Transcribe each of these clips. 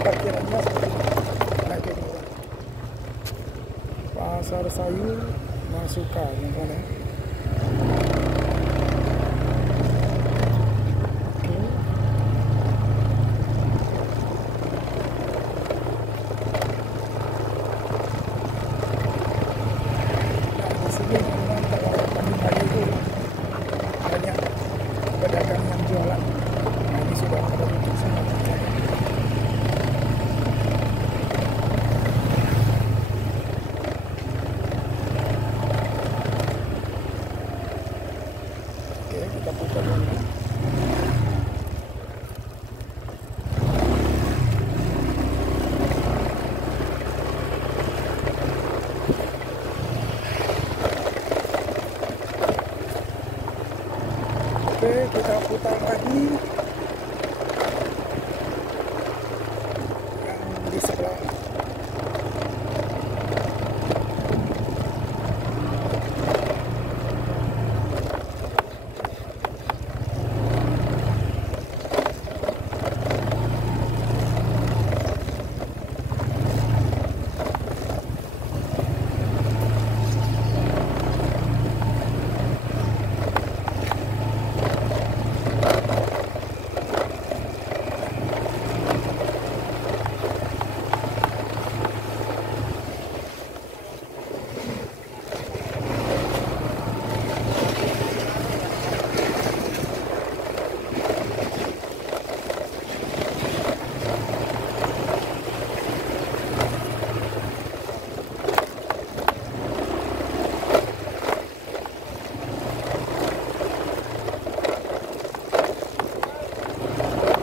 parkirannya seperti ini. Nah, itu dia. Pasar sayur Masuka, teman-teman ya. Oke. Nah, di sini memang kalau pagi-pagi itu banyak pedagang yang jualan. Nah, ini sudah pada tutup semua. Oke, kita putar dulu. Oke, kita putar lagi yang di sebelah.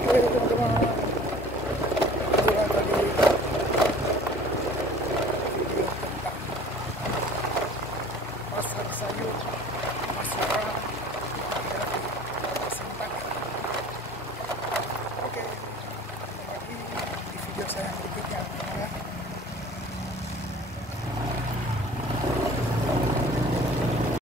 Oke, teman-teman. Itulah tadi video tentang pasar sayur Masuka